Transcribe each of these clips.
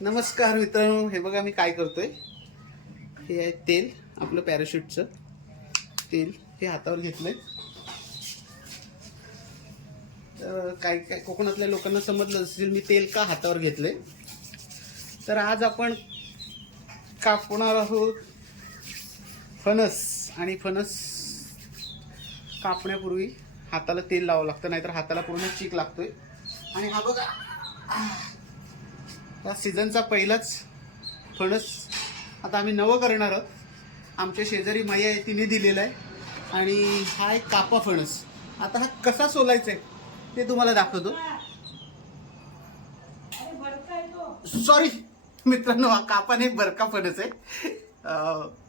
नमस्कार मित्रांनो. हे बघा मी काय करतोय. हे आहे तेल आपलं पॅराशूटचं. तेल हे हातावर घेतलंय. तर काय काय कोकणातल्या लोकांना समजलं असेल मी तेल का हातावर घेतलंय? तर आज आपण कापणार आहोत फणस. आणि फणस कापण्यापूर्वी हाताला तेल लावावं लागतं नाहीतर हाताला पूर्ण चीक लागतोय. आणि हा बघा. हा सीझनचा पहिलाच फणस आता आम्ही नवं करणार आहोत. आमच्या शेजारी माई आहे तिने दिलेला आहे. आणि हा एक कापा फणस. आता हा कसा सोलायचा आहे ते तुम्हाला दाखवतो. सॉरी मित्रांनो हा कापा नाही बरका फणस आहे.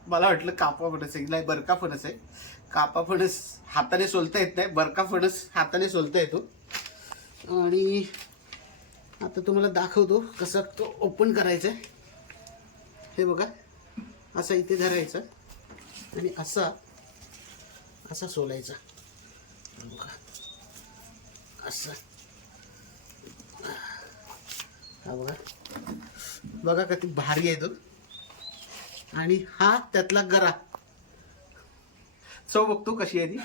मला वाटलं कापा फणस आहे. नाही बरका फणस आहे. कापा फणस हाताने सोलता येत नाही बरका फणस हाताने सोलता येतो. आणि आता तुम्हाला दाखवतो कसा तो ओपन करायचा आहे हे बघा असा इथे धरायचा आणि असा असा सोलायचा. बघा असा. हा बघा. बघा किती भारी आहे तो. आणि हा त्यातला गरा. चव बघतो कशी आहे ती.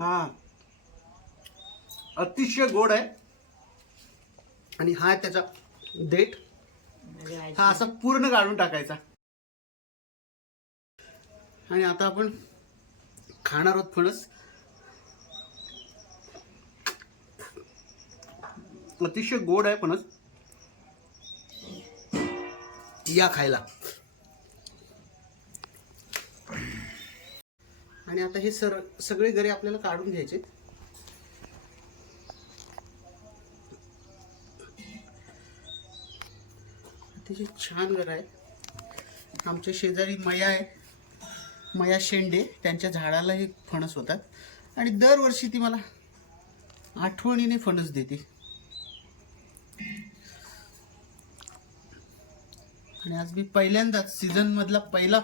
हा. अतिशय गोड आहे. आणि हा आहे त्याचा देठ. हा असा पूर्ण काढून टाकायचा. आणि आता आपण खाणार आहोत फणस. अतिशय गोड आहे फणस. या खायला. आणि आता हे सर सगळे घरी आपल्याला काढून घ्यायचे. अतिशय छान घर आहे. आमच्या शेजारी मया आहे. मया शेंडे त्यांच्या झाडाला हे फणस होतात. आणि दरवर्षी ती मला आठवणीने फणस देते. आणि आज मी पहिल्यांदाच सीझनमधला पहिला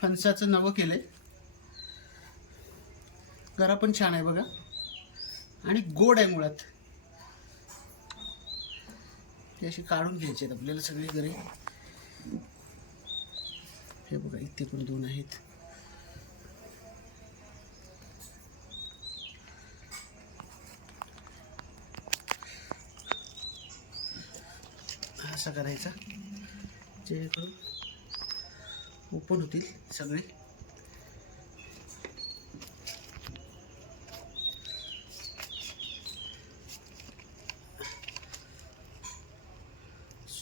फणसाचं नवं केलं आहे घरा पण छान आहे बघा. आणि गोड आहे मुळात. ते अशी काढून घ्यायचे आहेत. आपल्याला सगळे घरी हे बघा इथे पण दोन आहेत. असा करायचा. जेणेकरून ओपन होतील सगळे.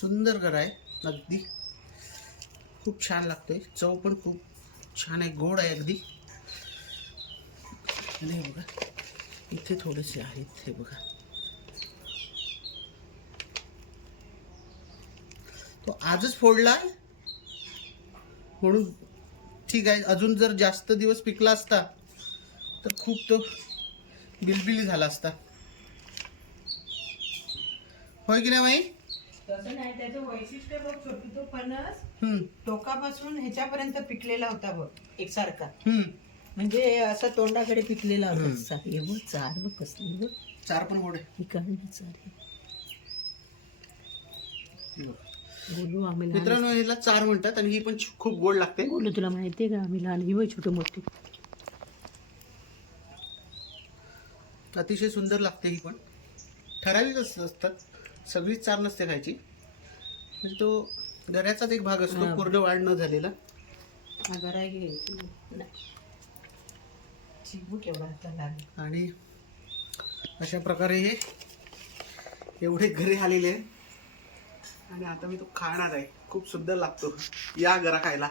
सुंदर घर आहे. अगदी खूप छान लागतोय. चव पण खूप छान आहे. गोड आहे अगदी. आणि हे बघा इथे थोडेसे आहेत हे बघा. तो आजच फोडला म्हणून ठीक आहे. अजून जर जास्त दिवस पिकला असता तर खूप तो बिलबिली झाला असता. होय की नाही माई? तसं नाही त्याचं वैशिष्ट्य बघ छोटी तो फणस टोकापासून ह्याच्यापर्यंत पिकलेला होता बघ एकसारखा. म्हणजे असा तोंडाकडे पिकलेला होता. हे बघ चार बघ कसली बघ. चार पण गोड इकडनं चार. बोलू आम्ही मित्रांनो ह्याला चार म्हणतात आणि ही पण खूप गोड लागते. बोलू तुला माहितीये का आम्ही लहान ही छोटं मोठी. अतिशय सुंदर लागते ही पण. ठराविक अस- असतात. सगळीच चार नसते खायची. म्हणजे तो गऱ्याचाच एक भाग असतो. पूर्ण वाढ न झालेला. आणि अशा प्रकारे हे एवढे घरी आलेले आहे आणि आता मी तो खाणार आहे. खूप सुंदर लागतो या गरा खायला.